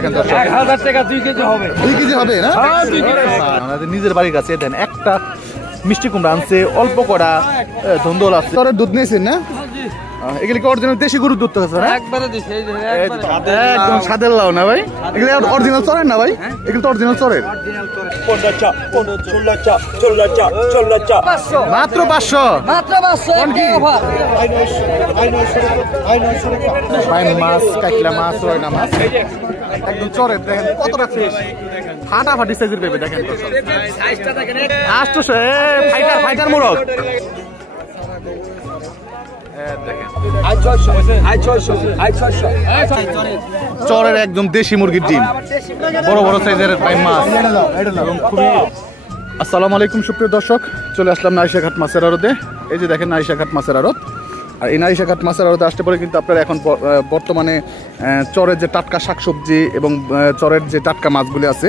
দেখেন দর্শক 1000 টাকা 2 কেজি হবে। 2 কেজি হবে না? হ্যাঁ 2 কেজি। আমাদের নিজের বাড়ির কাছে দেন একটা মিষ্টি কুমড়া আনছে, অল্প করা ধন্দল আছে। তোর দুধ নিয়েছেন না? এগুলি কি অরিজিনাল দেশি গরুর দুধ তো আছে না? একবারে দিছি এই যে একদম সাদের লাও না ভাই? এগুলি অরিজিনাল চরের না ভাই? এগুলি তো অরিজিনাল চরের। মাত্র 500 মাত্র 500 অফার। বাইন মাছ, কাইকলা মাছ, রয়না মাছ একদম চরের। দেখেন কতটা ফ্রেশ, ফাটাফাটি সাইজের পেঁপে। দেখেন সাইজটা দেখেন 800 ফাইটার মোরগ। চরের একদম দেশি মুরগির ডিম, বড় বড় সাইজের বাইন মাছ এবং খুবই। আসসালামু আলাইকুম সুপ্রিয় দর্শক, চলে আসলাম নারিশাঘাট মাছের আড়তে। এই যে দেখেন নারিশাঘাট মাছের আড়ত। আর এই নারিশাঘাট মাছের আড়তে আসতে পারে কিন্তু আপনারা এখন বর্তমানে চরের যে টাটকা শাকসবজি এবং চরের যে টাটকা মাছগুলি আছে,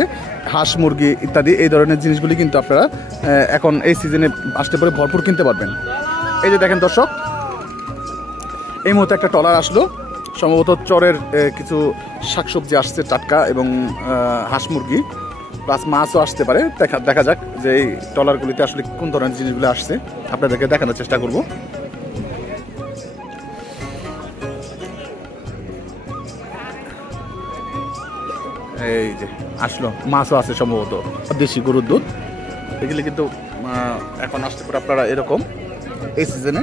হাঁস মুরগি ইত্যাদি এই ধরনের জিনিসগুলি কিন্তু আপনারা এখন এই সিজনে আসতে পারে ভরপুর কিনতে পারবেন। এই যে দেখেন দর্শক, এই মুহূর্তে একটা ট্রলার আসলো, সম্ভবত চরের কিছু শাকসবজি আসছে টাটকা এবং হাঁস মুরগি প্লাস মাছও আসতে পারে। দেখা যাক যে এই ট্রলারগুলিতে আসলে কোন ধরনের জিনিসগুলো আসছে, আপনাদেরকে দেখানোর চেষ্টা করব। এই যে আসলো, মাছও আছে সম্ভবত, দেশি গরুর দুধ। এগুলি কিন্তু এখন আসতে পারে আপনারা এরকম এই সিজনে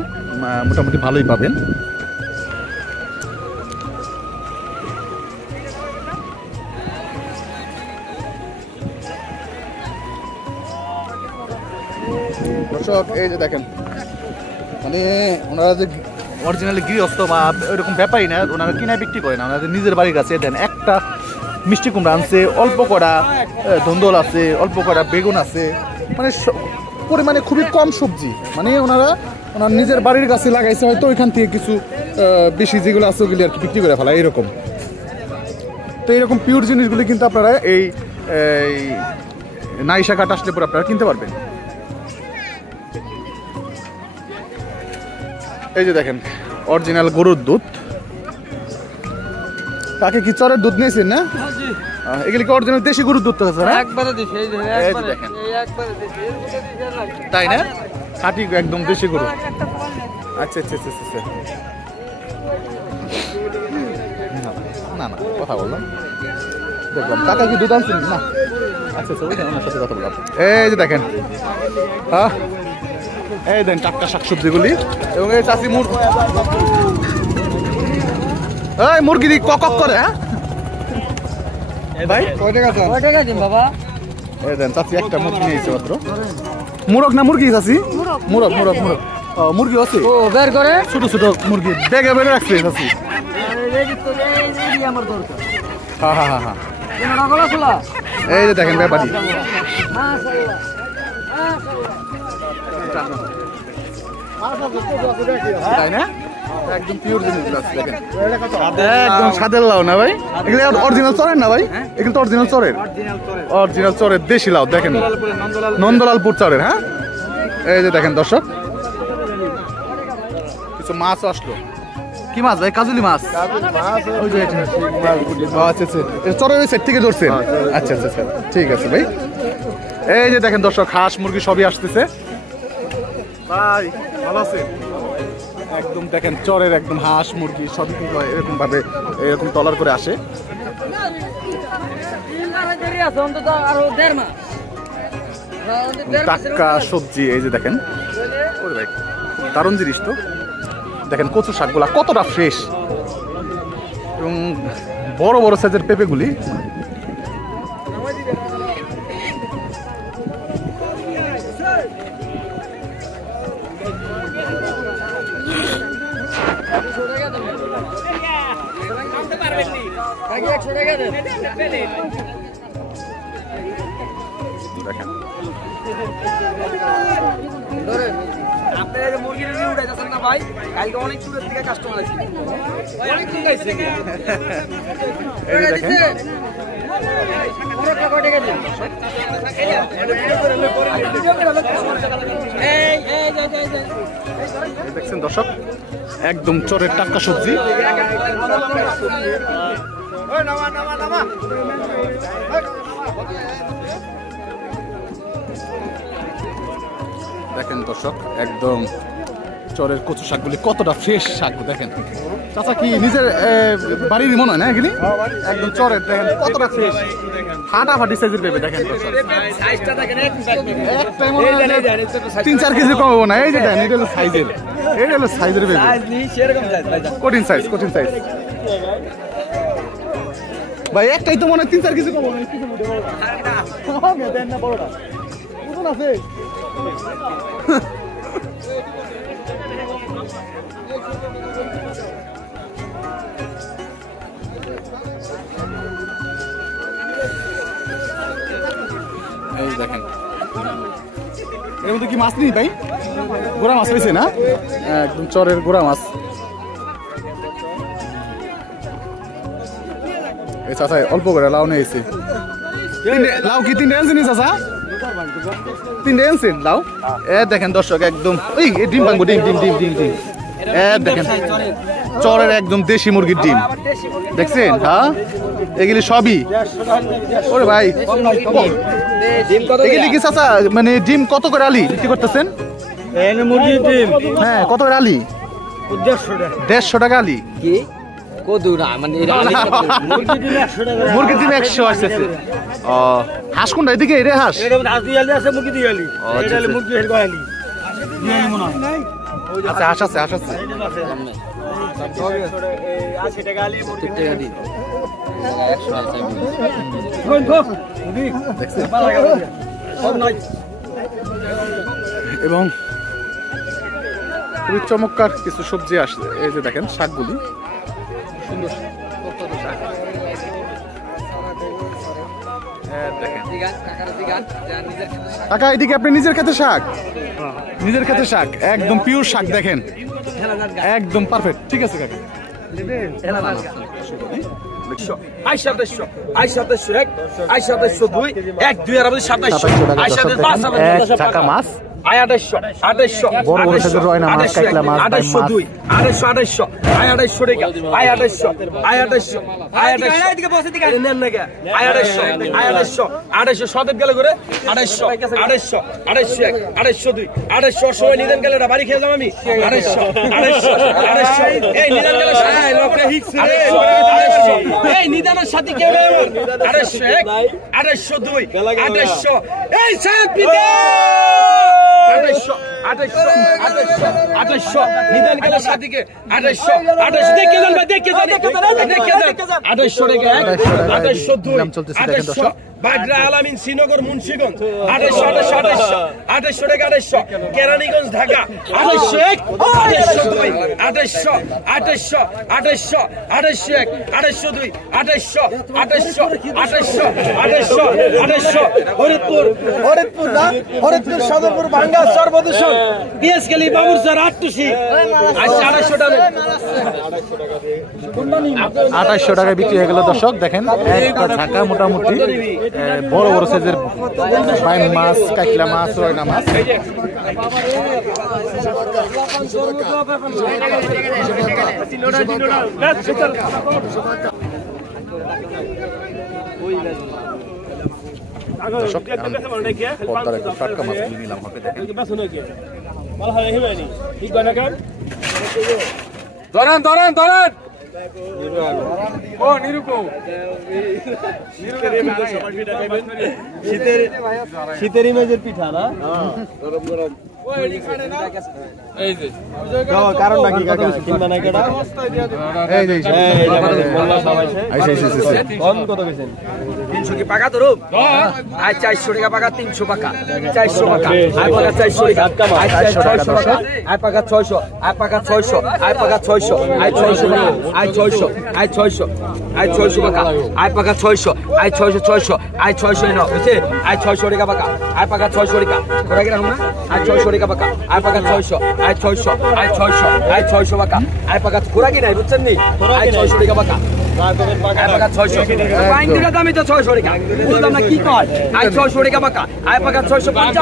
মোটামুটি ভালোই পাবেন। দর্শক এই যে দেখেন, মানে ওনারা যে অরিজিনালি গৃহস্থ বা ওইরকম ব্যাপারই না, ওনারা কিনায় বিক্রি করে না, ওনাদের নিজের বাড়ির কাছে দেন একটা মিষ্টি কুমড়া আনছে, অল্প করা ধন্দল আছে, অল্প করা বেগুন আছে, মানে পরিমাণে খুবই কম সবজি। মানে ওনার নিজের বাড়ির কাছে লাগাইছে, হয়তো ওইখান থেকে কিছু বেশি যেগুলো আছে ওগুলি আর কি বিক্রি করে ফেলা এরকম। তো এইরকম পিওর জিনিসগুলি কিন্তু আপনারা এই নারিশাঘাট আসলে পরে আপনারা কিনতে পারবেন। এই যে দেখেন অরিজিনাল গরুর দুধ। তাকে কি চরের দুধ নিয়েছেন না? এগুলি কি অরিজিনাল দেশি গরুর দুধ তো আছে না? একবারে দিছি এই যে একবারে দেখেন একবারে দিছি এর মধ্যে দিছি। তাই না? খাঁটি একদম দেশি গরু। আচ্ছা আচ্ছা আচ্ছা আচ্ছা, না না কথা বললাম, দেখলাম কাকা কি দুধ আনছেন না? আচ্ছা আচ্ছা, ওইটা ওনার সাথে কথা বললাম। এই যে দেখেন, হ্যাঁ এই দেন টাটকা শাকসবজিগুলি এবং এই চাষি মুরগি কক করে। হ্যাঁ ভাই কয় টাকা দিন বাবা? এই দেন চাষি একটা মুরগি নিয়েছে মাত্র। মুরগ না মুরগি চাষি? মুরগ মুরগ মুরগ মুরগি আছে, ও বের করে ছোট ছোট মুরগি ব্যাগে বেড়ে রাখছে চাষি। আমার দরকার। হ্যাঁ হ্যাঁ হ্যাঁ হ্যাঁ, খোলা খোলা। এই যে দেখেন ব্যাপারী, তাই না? একদম পিওর জিনিস দেখেন, একদম সাদের লাউ না ভাই? এগুলো অরিজিনাল চরের না ভাই? এগুলো তো অরিজিনাল চরের, অরিজিনাল চরের দেশি লাউ। দেখেন নন্দলালপুর চরের। হ্যাঁ এই যে দেখেন দর্শক, কিছু মাছ আসলো। কি মাছ ভাই? কাজুলি মাছ। আচ্ছা আচ্ছা, চরের ওই সাইড থেকে ধরছেন? আচ্ছা আচ্ছা আচ্ছা, ঠিক আছে ভাই। এই যে দেখেন দর্শক, হাঁস মুরগি সবই আসতেছে ভাই, ভালো আছে একদম। দেখেন চরের একদম হাঁস মুরগি সবই কিন্তু এরকম ভাবে এরকম ট্রলার করে আসে। টাটকা সবজি এই যে দেখেন, ভাই দারুণ জিনিস তো। দেখেন কচু শাকগুলা কতটা ফ্রেশ এবং বড় বড় সাইজের পেঁপেগুলি। দেখেন আপনারা মুরগির রিভিউ উঠাইতেছেন না ভাই? কালকে অনেক দূরের থেকে কাস্টমার আসছে, অনেক দূর গাইছে। এই যে দেখেন দেখছেন দর্শক, একদম চরের টাটকা সবজি। দেখেন দর্শক একদম চরের কচু শাকগুলি কতটা ফ্রেশ শাক দেখেন। চাচা কি নিজের বাড়ির মনে হয় না এগুলি? একদম চরের দেখেন কতটা ফ্রেশ, ফাটাফাটি সাইজের পেঁপে দেখেন দর্শক। একটাই মনে হয় 3-4 কেজি কম হবো না। এই যে দেখেন এটা হলো সাইজের, এটা হলো সাইজের পেঁপে, কঠিন সাইজ, কঠিন সাইজ ভাই। একটাই তো মনে হয় 3-4 কেজি কম হবে আছে। এই দেখেন এর মধ্যে কি মাছ নেই ভাই? গোড়া মাছ পেয়েছে না? একদম চরের গোড়া মাছ। এই চাচা অল্প করে লাউ নিয়েছে। লাউ কি 3 আনছেন চাচা? 3 আনছেন লাউ? দেখেন দর্শক একদম ওই ডিম ভাঙবো, ডিম ডিম ডিম ডিম ডিম। দেখেন চরের একদম দেশি মুরগির ডিম দেখছেন? হ্যাঁ এগুলি সবই। ওরে ভাই এগুলি কি চাচা মানে ডিম কত করে আলি বিক্রি করতেছেন? মুরগির ডিম হ্যাঁ কত করে আলি? 150 টাকা আলি। কি কদু না মানে মুরগির ডিম 100 আসছে। ও হাঁস কোনটা? এদিকে এটা হাঁস মুরগি দিয়ে আলি মুরগি আলি। আচ্ছা হাঁস আছে, হাঁস আছে। এবং খুবই চমৎকার কিছু সবজি আসছে। এই যে দেখেন শাকগুলি সুন্দর শাক। কাকা এদিকে আপনি নিজের ক্ষেতে শাক, নিজের ক্ষেতে শাক একদম পিওর শাক দেখেন একদম পারফেক্ট। ঠিক আছে কাকা। মাছ বাড়ি খেয়ে যাবো আমি। 250 এই নিদানের সাথে কেউ 250 250 250 এই সাহেব পিতা 250 নিদান গেলে সাথীকে 250 দেখে যান ভাই, দেখে যান 250 টাকা 250 বাগরা আলামিন শ্রীনগর মুন্সিগঞ্জ 250 টাকা 250 কেরানীগঞ্জ ঢাকা 250 হরিদপুর সদরপুর ভাঙ্গা সর্বদূষণ পিএসকেলি বাবুরসার 800 250 টাকা 2800 টাকায় বিক্রি হয়ে গেল দর্শক। দেখেন একটা ঢাকা মোটামুটি বড় বড় সাইজের বাইম মাছ, কাঁকড়া মাছ, রয়না মাছ। টাটকা মাছ নিলাম হবে দেখেন। ধরেন ধরেন ধরেন শীতের ইমেজের পিঠা না কারণ বাকি কিনবা না কেটা কত গেছেন 300 কি পাকা ধরো 400 টাকা পাকা 300 পাকা 400 পাকা আই পাকা 400 টাকা আই 600 টাকা আই পাকা 600 আই পাকা 600 আই পাকা 600 আই 600 টাকা আই 600 আই 600 আই 600 পাকা আই পাকা 600 আই 600 আই 600 নাও বুঝছে আই 600 টাকা পাকা আই পাকা 600 টাকা কোরা কি রাখুন না আই 600 টাকা পাকা আই পাকা 600 আই 600 আই 600 আই 600 পাকা আই পাকা কোরা কি নাই বুঝছেন নি আই 600 টাকা পাকা আয় পাকা 600 বাইন দুটা দামই তো 600 টাকা বুঝলাম না কি কয় আয় 600 টাকা পাকা আয় পাকা 650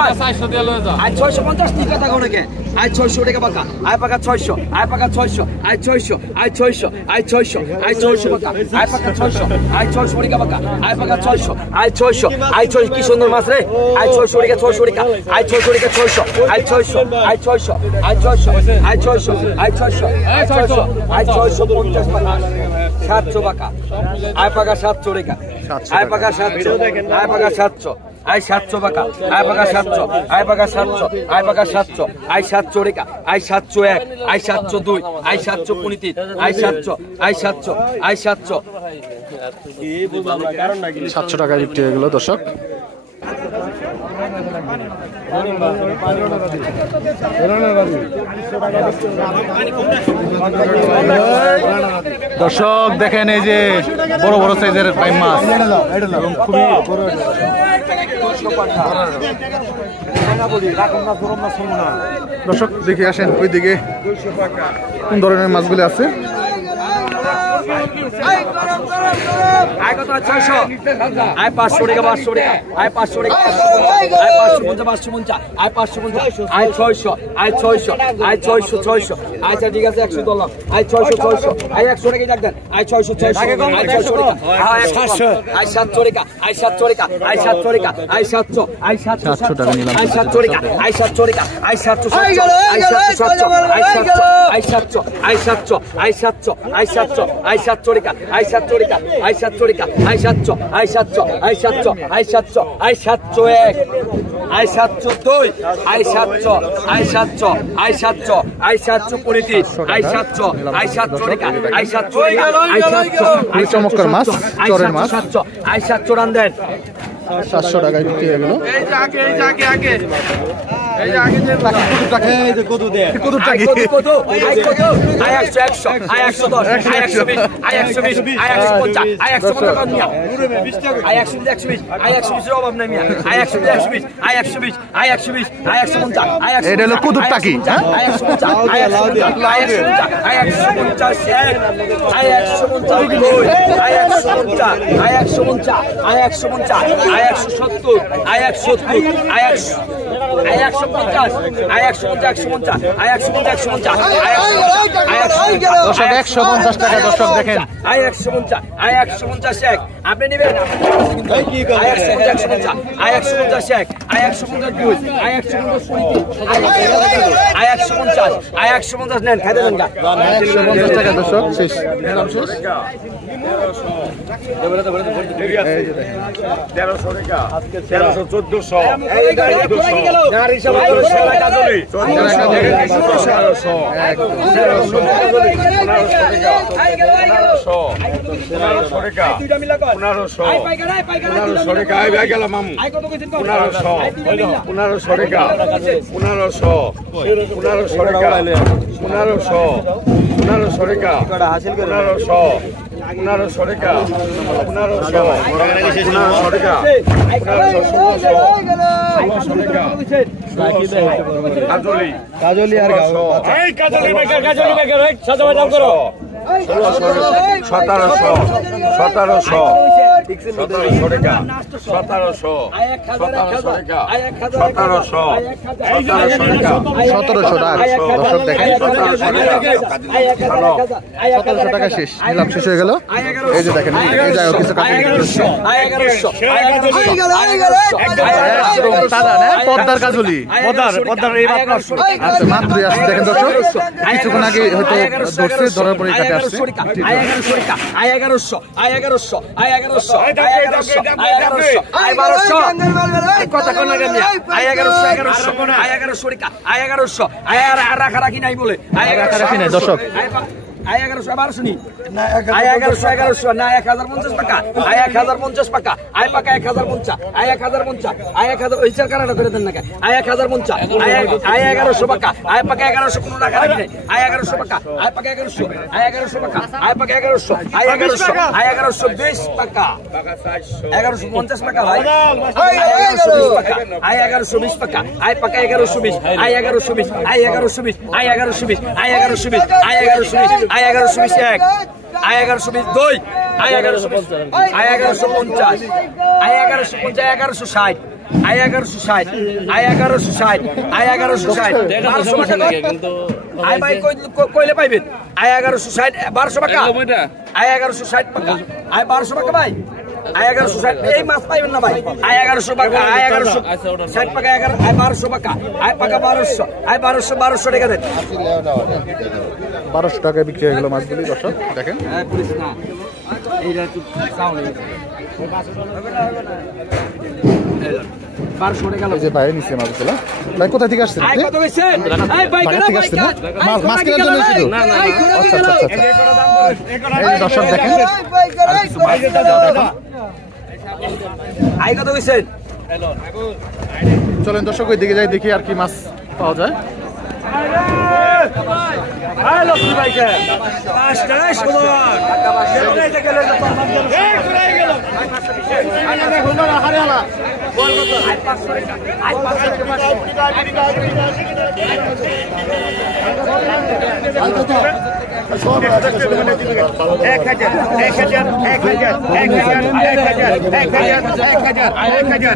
আয় 650 টাকা টাকা নাকি আয় 600 টাকা পাকা আয় পাকা 600 আয় পাকা 600 আয় 600 আয় 600 আয় 600 আয় 600 পাকা আয় পাকা 600 আয় 600 টাকা পাকা আয় পাকা 600 আয় 600 আয় 600 কি সুন্দর মাছ রে আয় 600 টাকা 600 টাকা আয় 600 টাকা 600 আয় 600 আয় 600 আয় 600 আয় 600 আয় 600 আয় 600 আয় 650 পাকা 700 পাকা আয় পাকা 700 টাকা আয় পাকা 700 আয় পাকা 700 আয় 700 পাকা আয় পাকা 700 আয় পাকা 700 আয় পাকা 700 আয় 700 টাকা আয় 701 আয় 702 আয় 723 আয় 700 আয় 700 আয় 700 700 টাকা বিক্রি হয়ে গেল দর্শক। দর্শক দেখেন এই যে বড় বড় সাইজের পাই মাছ এবং খুবই দর্শক দেখে আসেন ওইদিকে কোন ধরনের মাছগুলি আছে। আয় কত 600 আয় 500 টাকা 500 টাকা আয় 500 টাকা আয় 550 আয় 550 আয় 600 আয় 600 আয় 600 600 আচ্ছা ঠিক আছে 100 ডলার আয় 600 আয় 100 টাকা ডাক দেন আয় 600 আয় 600 টাকা আয় 700 আয় 700 টাকা আয় 700 টাকা আয় 700 টাকা আয় 700 আয় 700 টাকা নিলাম আয় 700 টাকা আয় 700 টাকা আয় 700 আয় 700 আয় 700 আয় 700 আয় 700 আয় 700 আয় 700 টাকা আয় 700 টাকা আয় 700 টাকা আয় 700 আয় 700 আয় 700 আয় 700 আয় 701 আয় 702 আয় 700 আয় 700 আয় 700 আয় 725 আয় 700 আয় 700 টাকা আয় 700 আয় 700 এই চমৎকার মাছ চরের মাছ 700 আয় 700 রান দেন 700 টাকায় বিক্রি হয়ে গেল। এটা হলো কুতুব টাকি আয় 170 আয় 170 আয় 100 আয় 150 আয় 150 আয় 150 দর্শক 150 টাকা দর্শক দেখেন আয় 150 আয় 150 এক আপনি নেবেন আয় 150 আয় 150 এক আয় 152 আয় 150 আয় 150 আয় 150 নেন খাইতে দেন 150 টাকা দর্শক শেষ নিলাম শেষ 1300 টাকা 1300 কাজলি আর কাজলি দাম করো 1700 1700 1700 টাকা 1700 দর্শক দেখেন 1700 টাকা শেষ নিলাম শেষ হয়ে গেল। এই যে দেখেন এই যাই কিছু পদ্মার কাজলি পদ্মার এই মাত্রই আসছে দেখেন দর্শক কিছুক্ষণ আগে হয়তো ধরছে ধরার পরে কাটে আসছে। আয় 1100 আয় 1100 আয় 1100 আয় 1100 আয় 1100 আয় 1200 কথা কোন লাগে না আয় 1100 আয় 1100 টাকা আয় 1100 আয় আর রাখি নাই বলে আয় 1100 রাখি নাই দর্শক আয় 1100 1200 নি আয় 1100 না 1050 টাকা আয় 1050 টাকা আয় পাকা 1050 আয় 1050 আয় 1000 ওই সরকার কাটা করে দেন না আয় 1050 আয় 1100 টাকা আয় পাকা 1100 কোন টাকা রাখি নাই আয় 1100 টাকা আয় পাকা 1100 আয় 1100 টাকা আয় পাকা 1100 আয় 1100 আয় 1120 টাকা 1150 টাকা ভাই আয় 1120 টাকা আয় পাকা 1120 আয় 1120 আয় 1120 আয় 1120 আয় 1120 আয় 1120 আয় 1120 এক আয় 1120 দুই আয় 1150, আয় 1150, আয় 1150, 1160, আয় 1160, আয় 1160, আয় 1160, 1200 টাকা কিন্তু আয় ভাই কইলে পাইবেন আয় 1160, 1200 টাকা আয় 1160 টাকা আয় 1200 টাকা ভাই আয় 1160 এই মাছ পাইবেন না ভাই আয় 1100 টাকা আয় 1160 টাকা আয় 1200 টাকা আয় পাকা 1200 আয় 1200 টাকা দেন 1200 টাকায় বিক্রি হয়ে গেল মাছগুলি দর্শক দেখেন। হ্যাঁ পুলিশ না এইটা তো সাউন্ড 1200 টাকা এই যে ভাই নিচে মাছগুলো ভাই কোথা থেকে আসছেন আয় আপনি? কত কইছেন আয় ভাই বাড়ি কেন থেকে ভাই আসছেন না? মাছ কেনার জন্য শুধু? না না আচ্ছা আচ্ছা আচ্ছা। এই যে দর্শক দেখেন আর কিছু মাছ দেখেন। আয় কত কইছেন চলেন দর্শক ওই দিকে যাই দেখি আর কি মাছ পাওয়া যায়।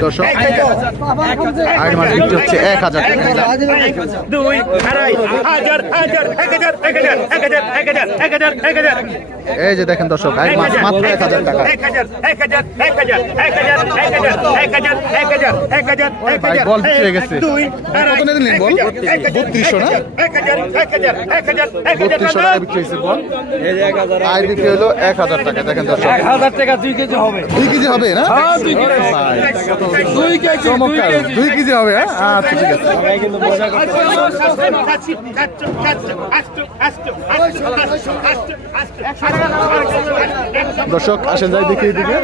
দর্শক আইড মাছ বিক্রি হচ্ছে 1000 টাকা। এই যে দেখেন দর্শক আইড মাছ মাত্র 1000 টাকা। ভাই বল বিক্রি হয়ে গেছে কত নিলেন বল? 3200 না 3200 টাকা বিক্রি হয়েছে বল। আইড বিক্রি হলো 1000 টাকা। দেখেন দর্শক 1000 টাকা 2 কেজি হবে 2 কেজি হবে না? হ্যাঁ 2 কেজি ভাই, 2 কেজি চমৎকার 2 কেজি হবে। আচ্ছা ঠিক আছে কিন্তু মজা করতে দর্শক আসেন যাই দেখি এদিকে।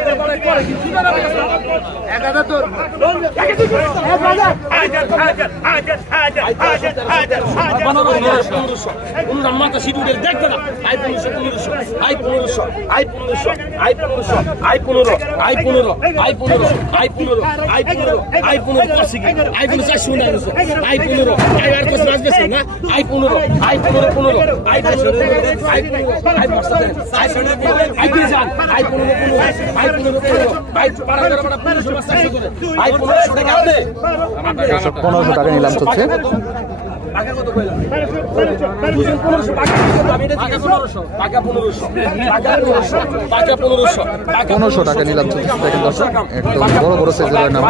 দর্শক 1500 টাকা নিলাম চলছে। 1500 টাকা নিলাম চলছে। দেখেন দর্শক একদম বড় বড় সাইজের নাম।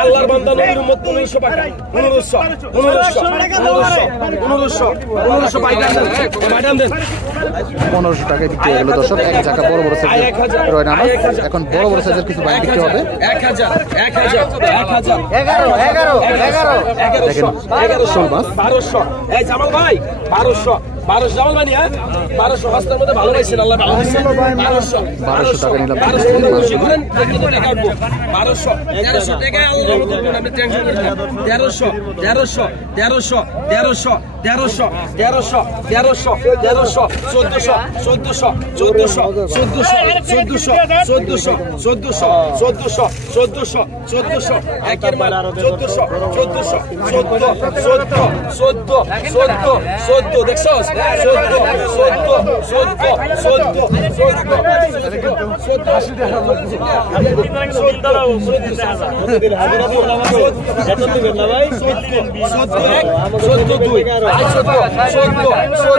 আল্লাহর বান্দা নবীর উম্মত 1500 টাকা 1500 1500 টাকায় বিক্রি হয়ে গেল দর্শক। এক জায়গা বড় বড় সাইজের রয় না মাছ। এখন বড় বড় সাইজের কিছু বাইক বিক্রি হবে। 1000 দেখেন শোল মাছ 1200 এই জামাল ভাই 1200 জামাল ভাই হ্যাঁ 1200 হস্তের মধ্যে ভালো পাইছেন আল্লাহ ভালো দিয়েছেন 1200 টাকা নিলাম। 1200 করেন কত টাকা উঠবো 1200 1300 টাকা আল্লাহ করবেন আপনি টেনশন করেন না 1300 একের মাল 14 দেখছস 1400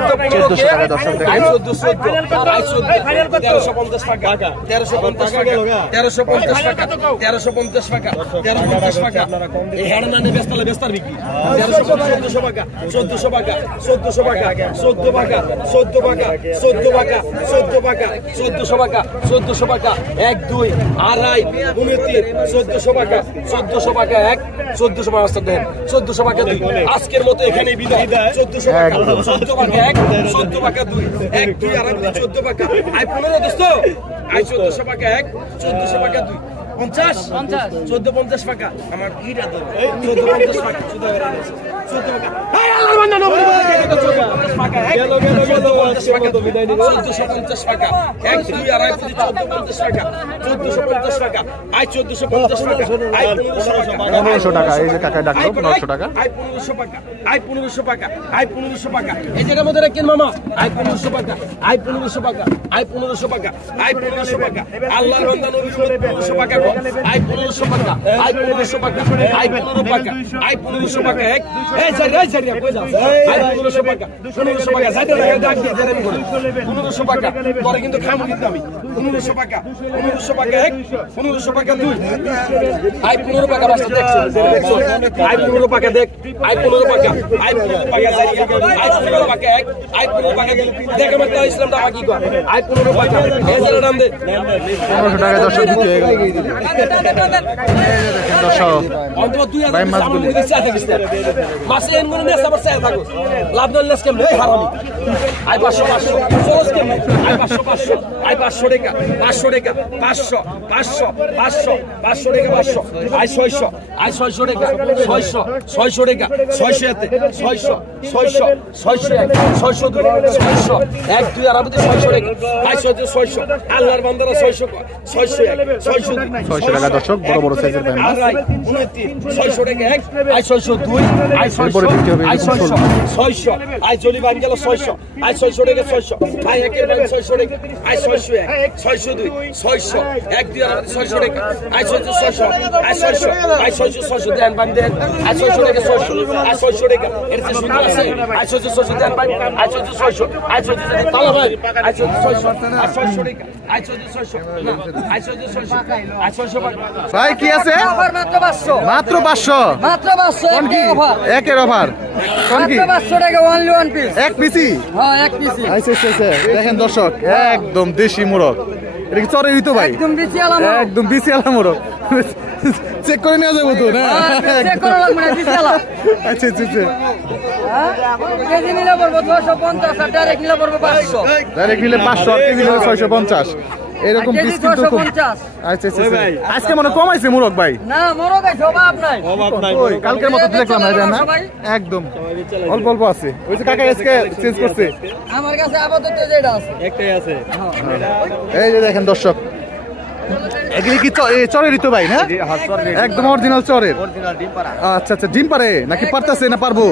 টাকা দর্শক দেখেন। 1350 টাকা 1350 টাকা এই হেডনানে বেস্তালে বেস্তার বিক্রি 1350 টাকা 1400 টাকা 1400 টাকা 14 টাকা 14 টাকা 14 টাকা 14 টাকা 1400 টাকা 1400 টাকা 1 2 আড়াই 29 1400 টাকা 1400 টাকা 1 1400 টাকা দেন 1400 টাকা 2 আজকের মতো এখানে বিদায় 1400 টাকা 14 টাকা 1 14 টাকা 2 1 2 আড়াই 14 টাকা আই 15 দোস্ত আই 1400 টাকা 1 1400 টাকা 2 50 1450 টাকা আমার ইটা তো 1450 টাকা 14 টাকা এই আল্লাহর বান্দা 1450 টাকা গেল 1450 টাকা 1 2 আড়াই 1450 টাকা 1450 টাকা আই 1450 টাকা আই 1500 টাকা এই যে কাকা ডাকলো 1500 টাকা আই 1500 টাকা আই 1500 টাকা আই 1500 টাকা এই জায়গার মধ্যে রাখেন মামা আই 1500 টাকা আই 1500 টাকা আই 1500 টাকা আই 1500 টাকা আল্লাহর বান্দা নবীর 1500 টাকা আই 1500 টাকা আই 1500 টাকা আই 1500 টাকা আই 1500 টাকা এক এই জারিয়া কই যাও আই 1500 টাকা 1500 টাকা যাইতে টাকা ডাক দিয়ে দেন 1500 টাকা পরে কিন্তু খামু কিন্তু আমি 1500 টাকা 1500 টাকা এক 1500 টাকা দুই আই 15 টাকা বাসা দেখছো আই 15 টাকা দেখ আই 15 টাকা আই 15 টাকা জারিয়া আই 15 টাকা এক আই 15 টাকা দুই দেখো মত ইসলাম টাকা কি কয় আই 15 টাকা এই জায়গা দাম দে 1500 টাকা দর্শক দিতে হয়ে গেল দর্শক অন্তত 2000 ভাই মাছগুলি মাছ এন মনে নেস আবার চাই থাকো লাভ দললেস কেমন এই হারামি আই 500 চলস কেমন আই 500 আই 500 টাকা 500 টাকা 500 টাকা 500 আই 600 টাকা 600 টাকা 600 এতে 600 এক দুই আর আবুতে 600 টাকা আই 600 আল্লাহর বান্দারা 600 টাকা দর্শক বড় বড় সাইজের ভাই মাছ 600 টাকা এক আই 602 আই 600 আই জলি বান গেল 600 আই 600 টাকা 600 আই একের বান 600 টাকা আই 601 602 600 এক দুই আর 600 টাকা আই 600 আই 600 দেন বান দেন আই 600 টাকা 600 আই 600 টাকা এর চেয়ে সুন্দর আছে আই 600 দেন বান আই 600 আই 600 তালা ভাই আই 600 আই 600 টাকা আই 600 না আই 600 আই 600 ভাই কি আছে মাত্র 500 মাত্র 500 কোন কি একের অফার কোন কি মাত্র 500 টাকা অনলি ওয়ান পিস এক পিসি হ্যাঁ এক পিস আচ্ছা দেখেন দর্শক একদম দেশি মুরগ এটা কি চরে হইতো ভাই একদম বিসি আলা মুরগ চেক করে নেওয়া যাবে তো না চেক করা লাগবে না বিসি আলা আচ্ছা কেজি নিলে পড়বো 650 আর ডাইরেক্ট নিলে পড়বো 500 ডাইরেক্ট নিলে 500 কেজি নিলে 650 এরকম পিস কিন্তু খুব আচ্ছা আজকে মনে কমাইছে মুরগ ভাই না মুরগ আছে অভাব নাই ওই কালকের মতো দেখলাম না একদম অল্প আছে ওই যে কাকা আজকে চেঞ্জ করছে আমার কাছে আপাতত যেটা আছে একটাই আছে এই যে দেখেন দর্শক এগুলি কি চরেরই তো ভাই না একদম অরিজিনাল চরের আচ্ছা ডিম পারে নাকি পারতাছে না পারবো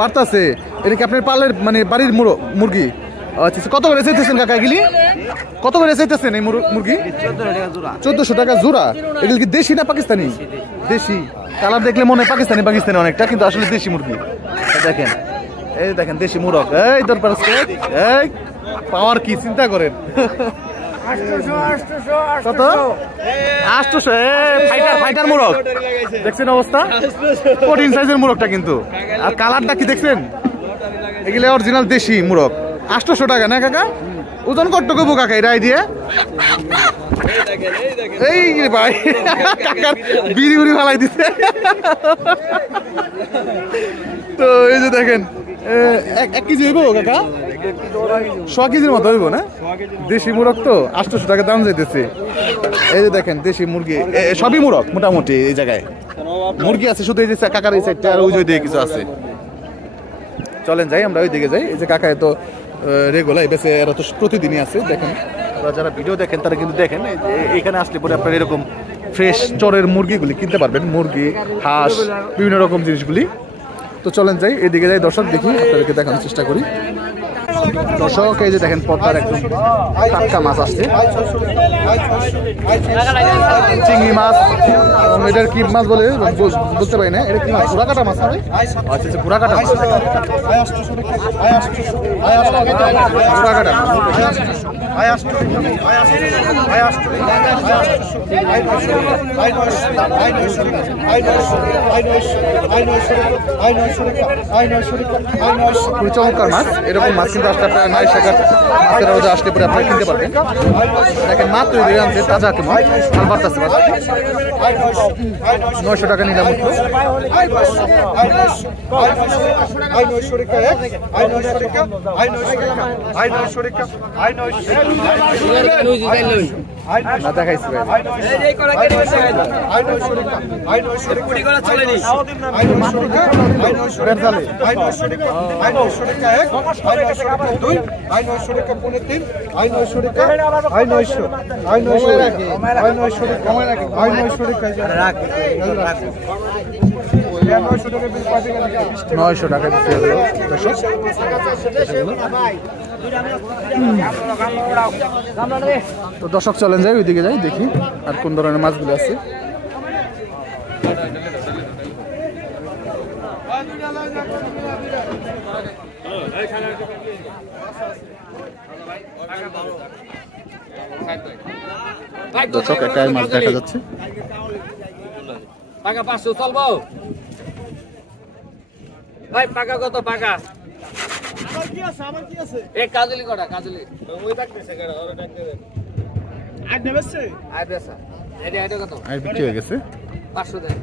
পারতাছে এটা কি আপনার পার্লের মানে বাড়ির মুরগি আচ্ছা কত করে চাইতেছেন কাকা এগুলি কত করে চাইতেছেন এই মুরগি 1400 টাকা জোড়া এগুলি কি দেশি না পাকিস্তানি দেশি কালার দেখলে মনে হয় পাকিস্তানি অনেকটা কিন্তু আসলে দেশি মুরগি দেখেন এই দেখেন দেশি মুরগ এই দরবার এই পাওয়ার কি চিন্তা করেন কত 800 ফাইটার মুরগ দেখছেন অবস্থা কঠিন সাইজের মুরগটা কিন্তু আর কালারটা কি দেখছেন এগুলো অরিজিনাল দেশি মুরগ 800 টাকা না কাকা ওজন কতটুকু কাকা এটা দিয়ে এই ভাই কাকার বিড়ি ফালাই দিছে তো এই যে দেখেন 1 কেজি হইব কাকা 100 কেজির মতো হইব না দেশি মুরগ তো 800 টাকা দাম যাইতেছে এই যে দেখেন দেশি মুরগি সবই মুরগ মোটামুটি এই জায়গায় মুরগি আছে শুধু এই যে কাকার এই সাইডটা আর ওই যে দিকে কিছু আছে চলেন যাই আমরা ওই দিকে যাই এই যে কাকা তো রেগুলার বেশি এরা তো প্রতিদিনই আছে দেখেন যারা ভিডিও দেখেন তারা কিন্তু দেখেন এখানে আসলে পরে আপনারা এরকম ফ্রেশ চরের মুরগিগুলি কিনতে পারবেন মুরগি হাঁস বিভিন্ন রকম জিনিসগুলি তো চলেন যাই এদিকে যাই দর্শক দেখি আপনাদেরকে দেখানোর চেষ্টা করি দর্শক এই যে দেখেন পদ্মার একদম টাটকা মাছ আসছে চিংড়ি মাছ এটার কি মাছ বলে বুঝতে পারি না এটা কি মাছ ঘোড়াকাটা মাছ হবে আচ্ছা ঘোড়াকাটা মাছ ঘোড়াকাটা চমৎকার মাছ এরকম মাছ কিন্তু আসলে আপনারা নাইশাঘাট মাছের রোজা আসলে পরে আপনারা কিনতে পারবেন দেখেন মাত্র আনছে তাজা কেমন আলবার্ত আছে মাছ 900 টাকা নিলাম না দেখাইছি ভাই। এই করা কেটে গেছে কুড়ি করা চলেনি নয়শো টাকা দিতে হলো দর্শক। তো দর্শক চলেন যাই ওইদিকে যাই দেখি আর কোন ধরনের মাছগুলো আছে। দর্শক একাই মাছ দেখা যাচ্ছে। পাকা 500 চলবো ভাই। পাকা কত পাকা? এক কাজলি কটা কাজলি আর বিক্রি হয়ে গেছে 500 দেন।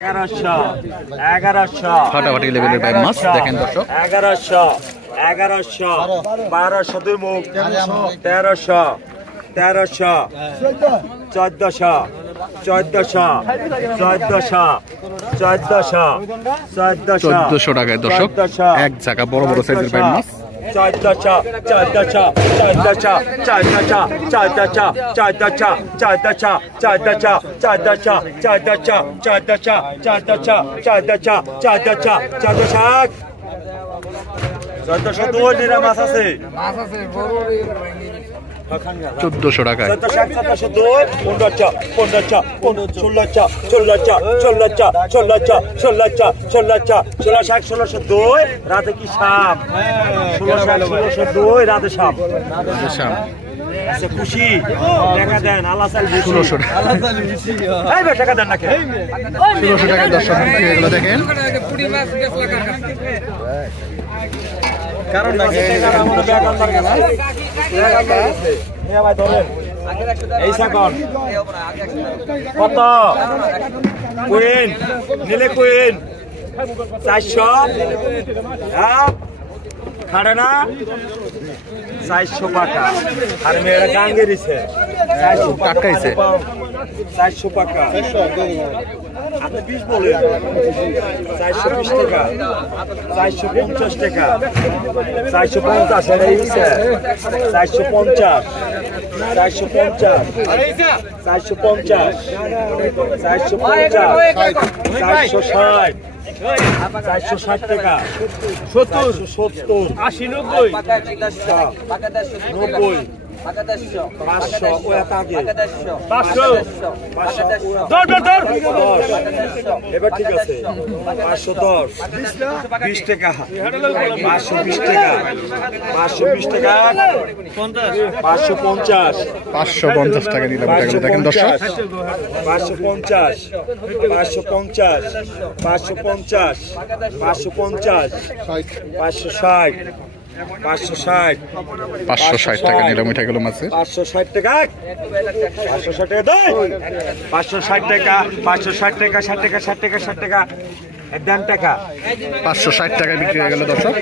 1100 ফাটাফাটি লেভেলের ভাই মাছ দেখেন দর্শক। 1100 1200 দুই মুখ 1300 1400 1400 1400 টাকায় দর্শক এক জায়গা বড় বড় সাইজের ভাই মাছ। 1400 টাকায় 1602 রাতে কি সাপ 1602 রাতে সাপ খুশি টাকা দেন আল্লাহ 1600 টাকা টাকা দেন নাকি 1600 টাকায় দর্শক বিক্রি হয়ে গেল দেখেন। কারণ এই সাকন কত কুইন নিলে কুইন 400 হ্যাঁ খাড়ে না 400 টাকা আর মেয়েরা গাঙ্গে দিছে 400 কাকাইছে 400 টাকা আপনি 20 বলেন 420 টাকা 450 টাকা 450 এটা হইছে 450 450 450 460 টাকা 70 80 90 90 500 ওই আগে 500 এবার ঠিক আছে 510 20 টাকা 520 টাকা 520 টাকা 550 550 টাকা দিলাম দেখেন দর্শক। 550 550 550 550 560 560 টাকা নিলাম এটা গেল মাছে। 560 টাকা 560 টাকা দেয় 560 টাকা 560 টাকা 60 টাকা 60 টাকা 60 টাকা এক টাকা 560 টাকায় বিক্রি হয়ে গেল দর্শক।